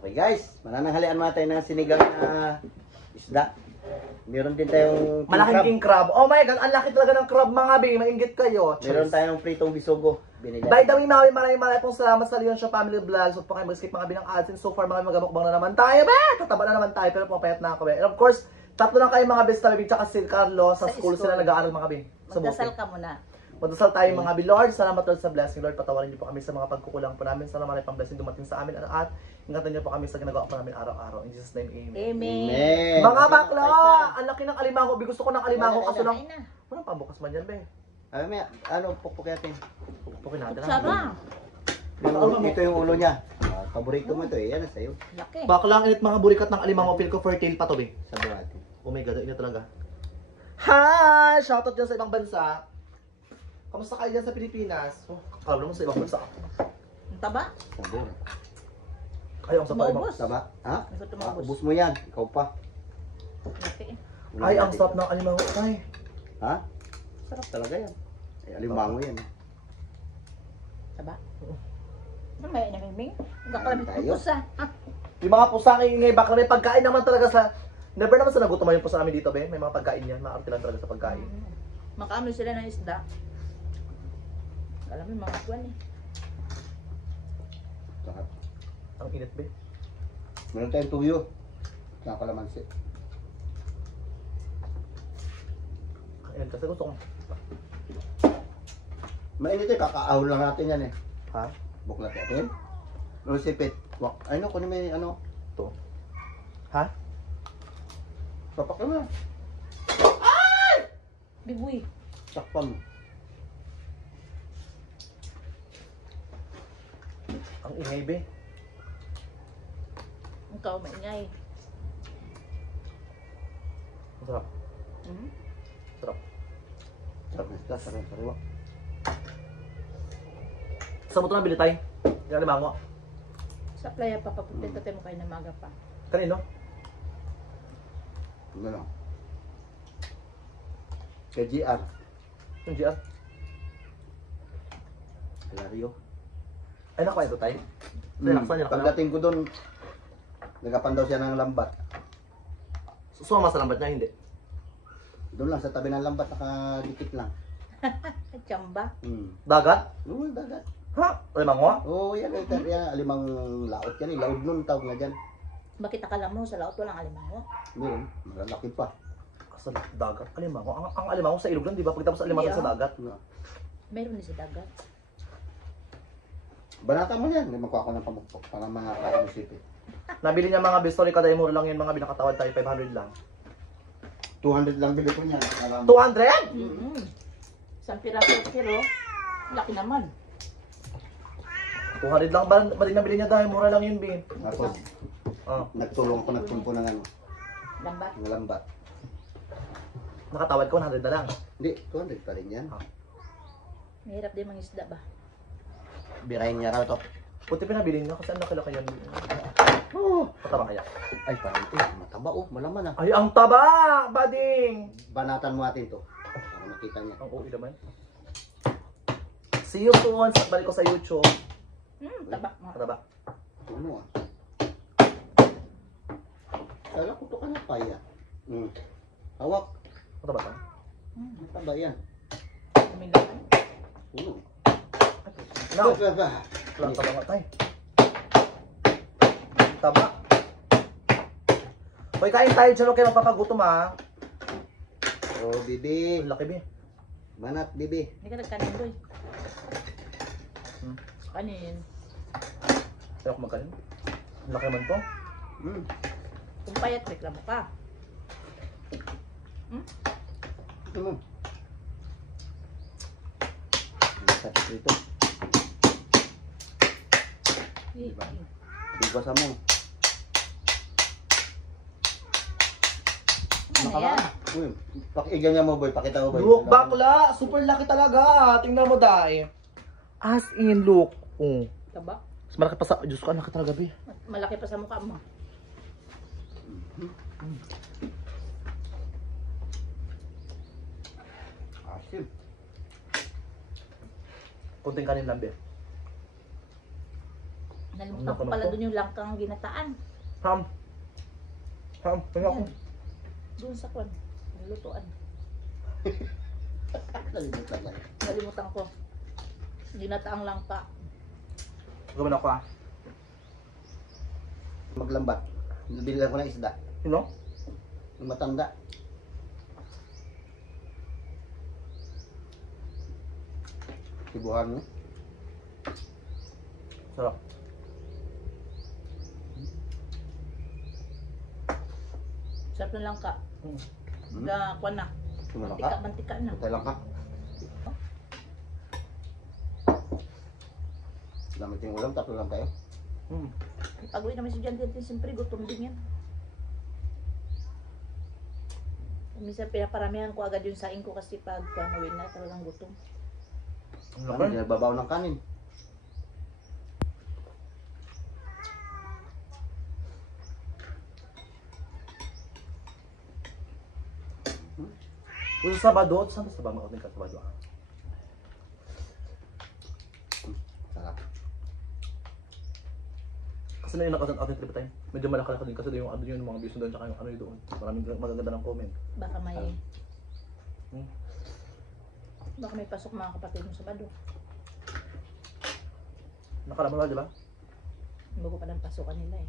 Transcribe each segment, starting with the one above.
Okay guys, manananghalian natin ng sinigang na isda. Meron din tayong malaking king crab. Oh my god, ang laki talaga ng crab mga bing. Mainggit kayo. Meron tayong pritong bisugo. Binili. By the way, maraming pong salamat sa Leon Show Family Vlogs. Huwag po kayo mag-skip mga binang ads. So far, mga magabukbang na naman tayo. Tataba na naman tayo, pero pumapayat na ako. And of course, tatlo lang kayo mga best talaga. Tsaka si Carlo sa school sila nag-aaral mga bing. Magdasal ka muna. Magdasal tayo mga bing. Lord, salamat Lord sa blessing. Lord, patawarin niyo po kami sa mga pagkukulang po namin. Sana marami pang blessing dumating sa amin. At ingatan niyo po kami sa ginagawa po namin araw-araw. In Jesus' name, amen. Amen. Mga bakla! Ang laki ng alimango. Gusto ko ng alimango kaso lang. Walang pambukas man yan, be. Ay, may ano, pukpuk natin. Pukpukin natin. Sarap. Ito yung ulo niya. Paborito mo ito eh. Yan na sa'yo. Laki. Bakla ang init mga burikat ng alimango. Feel ko fertile pa to, be. Sabi natin. Oh my god, init talaga. Hi! Shoutout dyan sa ibang bansa. Kamusta kayo dyan sa Pilipinas? Oh, kakalo mo sa ibang bansa. Ang taba. Sabi. Ay, ang sapa ibang. Maubos. Taba? Ha? Gusto tumabos. Ubus mo yan. Ikaw pa. Laki. Ay, ang sarap ng alimango. Ay. Ha? Sarap talaga yan. Ay, alimango yan. Taba. Ano may namiming? Nagkakalabit Tayo. ng pusa. Yung mga pusa ng ingay, bakla may pagkain naman talaga sa... Never naman sa nagutom yung pusa namin dito, be. May mga pagkain yan. Maarte lang talaga sa pagkain. Makaamoy sila ng isda. Alam mo yung mga tuwan eh. Sarap. Ang init, be. Meron tayong tuyo. Saan kalamansi. Ayan, kasi gusto kong... Mainit eh. Kakaahon lang natin yan eh. Ha? Buklat natin. Ano sipit? Ano, kunin mo yung ano. Ito. Ha? Papak na. Bigoy. Sakpan mo. Ang ingay, be. Ikaw maingay. Ang sarap. Sarap. Sarap na isda. Sarap na sariwa. Saan mo ito nabili tayo? Yung alimango. Sa playa pa papunta tayo mo kayo na maga pa. Kanino? Ano lang. Kay GR. Yung GR. Hilario. Ay, nakuha ito tayo. Relaxan niya. Pagdating ko doon, nagapan daw siya ng lambat. Sumama sa lambat niya, hindi. Doon lang sa tabi ng lambat, nakadikit lang. Chamba. Dagat? Oo, dagat. Ha? Alimango? Oo, yan. Yan, alimang laot yan. Laod nun, tawag na dyan. Bakit akala mo sa laot walang alimango? Meron, malalaki pa. Sa dagat. Alimango. Ang alimango sa ilog lang, di ba? Pagkatapos alimango sa dagat. Meron din sa dagat. Banata mo yan. May magkuha ko ng pamukpok para mga kamusipit. Nabili niya mga Bistory, kaday mura lang yun. Mga binakatawad tayo, 500 lang. 200 lang bili ko niyan. 200? Isang piraso pero laki naman. 200 lang ba rin nabili niya dahil mura lang yun, Bin. Tapos, nagtulong ako, nagpumpo ng ano, Lambat. ng lambat. Nakatawad ko, 100 na lang. Hindi, 200 pa rin yan. Mahirap din mangisda ba? Birahin niya raw ito. Puti pinabili niya kasi ang laki-laki yan. Pataba kaya? Ay, parang ito. Mataba oh, malaman ah. Ay, ang taba! Bading! Banatan mo natin to. Para makita niya. Ang uwi naman. See you soon. Balik ko sa YouTube. Taba. Pataba. Ano ah? Kala ko ito ka na paya. Hawak. Pataba ka? Mataba yan. Umilakan. Now, walang taba nga tayo. Taba. Hoy, kain tayo dyan. Huwag kayo magpapagutom ha. Oh, bibi. Ang laki, Bin. Banat, bibi. Hindi ka nagkanin boy. Kanin. Ayaw ko magkanin. Ang laki naman po. Kung payat, reklamo ka. Ito mo. Sakit rito. Diba? Bigwasan mo. Ano yan? Pakiigan niya mo boy, pakita mo boy. Look, bakla! Super laki talaga! Tingnan mo, Day. As in, look. Taba. Mas malaki pa sa... Diyos ko, ang laki talaga, Bi. Malaki pa sa mukha mo. Asim. Kunting kanin lang, Bi. Nalimutan ko Naku, pala naku. doon yung langkang ginataan. Ham. Tingnan ko. Yan. Doon sa kwan. Lutuan. Nalimutan lang. Nalimutan ko. Ginataang langka. Gawin ako ah. Maglambat. Binila ko ng isda. Sino? Yung matanda. Sibuhan mo. Sarap. Sarap ng langka. Hmm? Kwan na. Sumalak Mantika, ka. mantika na. Patay lang ka. Lamit yung ulam, tatlo lang tayo. Pag-uwi naman si Jan Tintin, siyempre gutom din yan. Minsan pinaparamihan ko agad yung saing ko kasi pag panawin na talagang gutom. Ang Ano, laki. nagbabaw ng kanin. Kung sa Sabado, saan sa Sabado? Mag-open ka sa Sabado ah. Sarap. Kasi na yung ating trip time. Medyo malaki din kasi yung ano yung mga views doon tsaka yung ano yun doon. Maraming magaganda ng comment. Baka may... Hmm. Baka may pasok mga kapatid mo sa Bado. Nakalaman ba, di ba? Bago pa ng pasukan nila eh.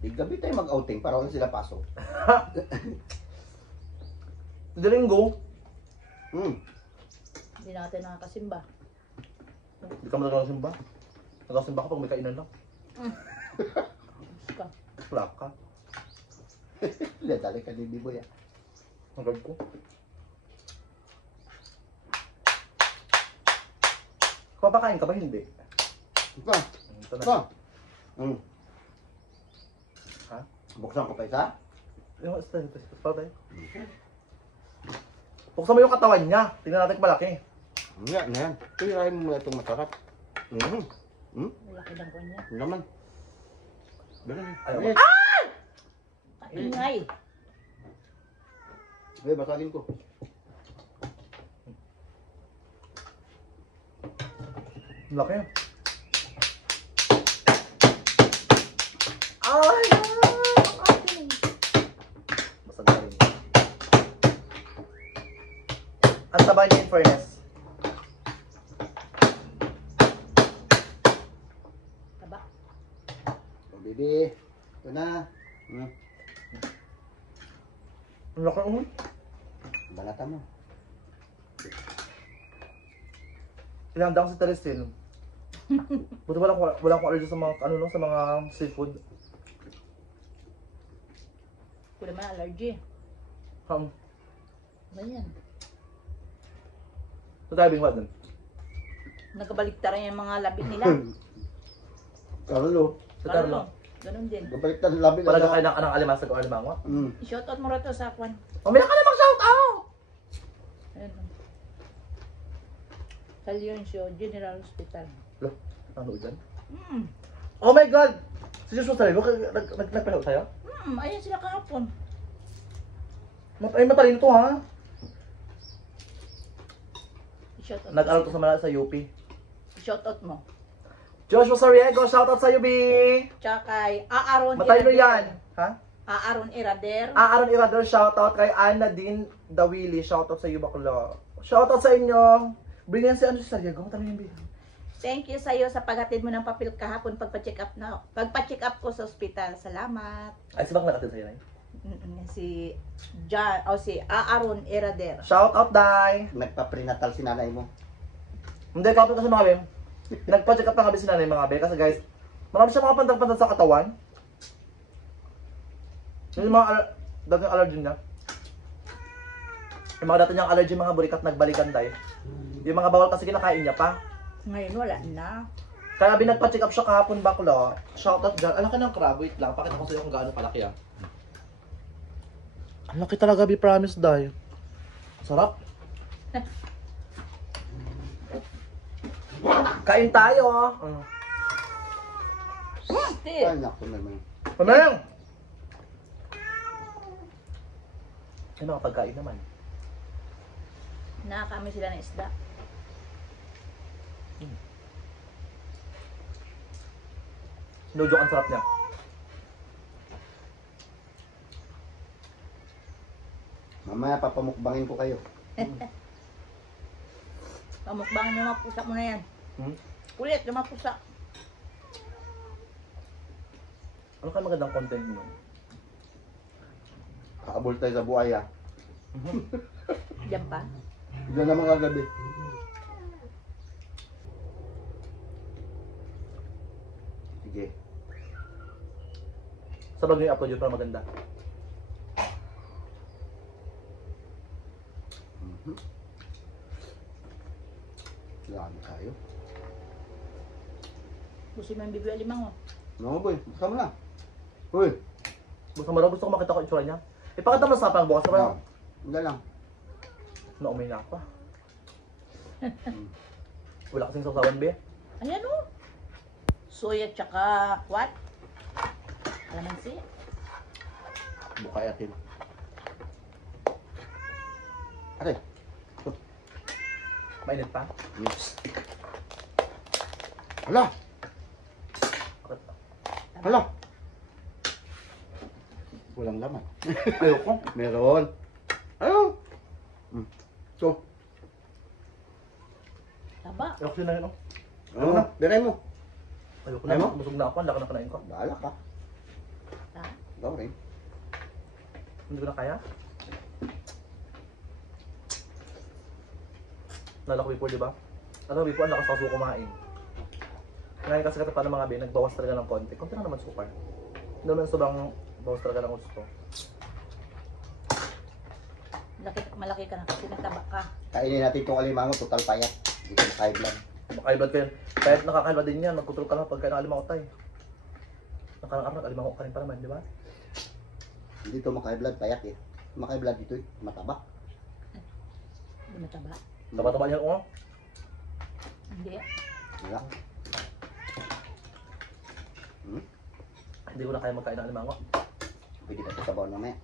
Di gabi tayo mag-outing para wala sila pasok. Hindi linggo, Hindi na natin nakakasimba. hindi ka magkakasimba. Nagkasimba ka pag may kainan lang. Ka. Wala ka. Dali ka ni Biboy. Ang gag ko. Papakain ka ba? Hindi. Ito. Ito na. Ito. Ha? Buksan ko pa isa. Yung ito tayo. Buksan mo yung katawan niya. Tingnan natin kung malaki. Hindi na yan. Tirahin mo muna itong masarap. Malaki lang ko niya. Ano naman? Ganun. Ayaw. Yes. Kaingay. Okay, basagin ko. Laki. Ay! Basag na rin. Ang taba niya in fairness. Taba. Oh, baby. Ito na. Ang laki Balata mo. Pinahanda ko si Teresil. Buti wala akong allergy sa mga, ano, no, sa mga seafood. Kulang man allergy. Ganyan. So tayo bing dun. Nagkabaliktaran yung mga labit nila. Carlo. Sa Carlo. Ganun din. Gabaliktad ang labi. Wala ka kayo ng anang alimasag o alimango. I-shoutout mo rito sa kwan. Mamaya ka na mag-shout out! Ayun. Sa Leoncio General Hospital. Lo, ano dyan? Mm. Oh my God! Si Joshua Sarilo, nagpanood sa'yo? Ayan sila kahapon. Ay, matalino to ha? I-shoutout. Nag-aral to sa UP. I-shoutout mo. Joshua Sariego, shoutout sa'yo, B! Tsaka kay Aaron Matalino Irader. yan! Ha? Aaron Irader. Aaron Irador, shoutout kay Anna Dean Dawili, shoutout sa iyo bakla. Shoutout sa inyo. Bigyan si ano si Sariego, matalino yung B. Thank you sa iyo sa paghatid mo ng papel kahapon pagpa-check up na. Pagpa-check up ko sa ospital. Salamat. Ay, si bakla nakatid sa'yo na Si John o si Aaron Irader. Shoutout, Day! Nagpa-prenatal si nanay mo. Hindi, kapit kasi mga bem. Pinagpa-check up na kami si nanay mga be. Kasi guys, marami siya mga pantal-pantal sa katawan. Yung mga dating allergy niya. Yung mga dati niyang allergy, mga burikat nagbalikan tayo. Yung mga bawal kasi kinakain niya pa. Ngayon wala na. Kaya binagpa-check up siya kahapon bakla. Shoutout dyan. Ang laki ng crab. Wait lang, pakita ko sa iyo kung gaano kalaki ah. Ang laki talaga, be promise, Day. Sarap. Kain tayo ah. Still. Ay, naku naman. Mamang! Ay, nakapagkain naman. Nakakaamoy sila ng isda. No joke, ang sarap niya. Mamaya papamukbangin ko kayo. Pamukbangan yung mga pusa mo na yan. Hmm? Kulit, yung mga pusa. Ano kayo magandang content nyo? Kaabol tayo sa buhaya. Diyan pa. Diyan naman kagabi. Sige. Sa bagay upload yun para maganda. Lami tayo. Gusto mo yung bibi alimang, oh. No, boy. Basta mo na. Uy. Gusto mo raw, gusto ko makita ko itsura niya. Ipakita mo sa pang bukas No. pa. Hindi lang. Naumay na ako. Wala kasing sausawan, be. Ayan, oh. Soya tsaka what? Kalamansi. Bukay atin. Ate. Mainit pa. Yes. Hala. Hala. Walang laman. Ayoko. Meron. Ayun. So. Taba. Ayoko din na yun, oh. Ano na? Biray mo. Ayoko Ayaw na. mo? Busog na ako. Ang laki na kanain ko. Bahala ka. Ha? Ikaw rin. Hindi ko na kaya. Nalako before, di ba? Alam mo, before, ang lakas ako kumain. Ngayon kasi kata pa ng mga bin, nagbawas talaga ng konti. Konti lang naman sukar. Hindi naman sobrang bawas talaga ng gusto. Malaki ka na kasi nataba ka. Kainin natin itong alimango. Total payat. Hindi ko high blood. Makaiblad kayo. Kahit nakakaiblad din yan, magkutul ka lang pagkain ng alimango tayo. Nakarang alimango ka rin pa naman, di ba? Hindi ito maka-high blood. Payat eh. Maka-high blood dito eh. Mataba. Hindi mataba. Taba-taba niyan, oh. Hindi. Wala. Hindi ko na kaya magkain ng alimango. Pwede na ito sa bawang mamaya.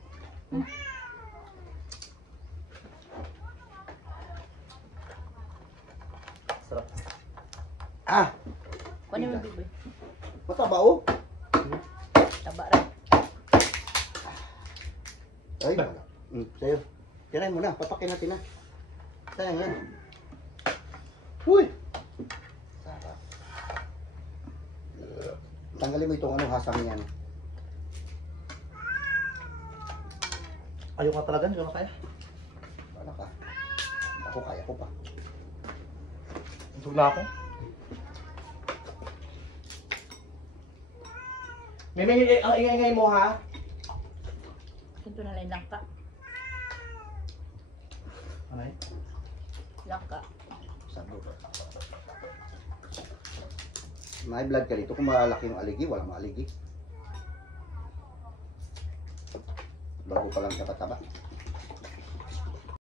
Sarap. Ah! Kunin mo yung bibi. Mataba oh! Taba rin. Ay, wala. Sa'yo. Tirahin mo na. Papakin natin na. Sayang yan. Uy! Sarap. Tanggalin mo itong hasang yan. Ayaw nga talaga, hindi ko na kaya. Wala ka. Ako kaya ko pa. Busog na ako. Mimi, ang ingay-ingay mo, ha? Ito na lang langka. Ano eh? Langka. Sabot. May blood ka dito. Kung malaki yung aligi, walang maaligi. Bago pa lang taba-taba.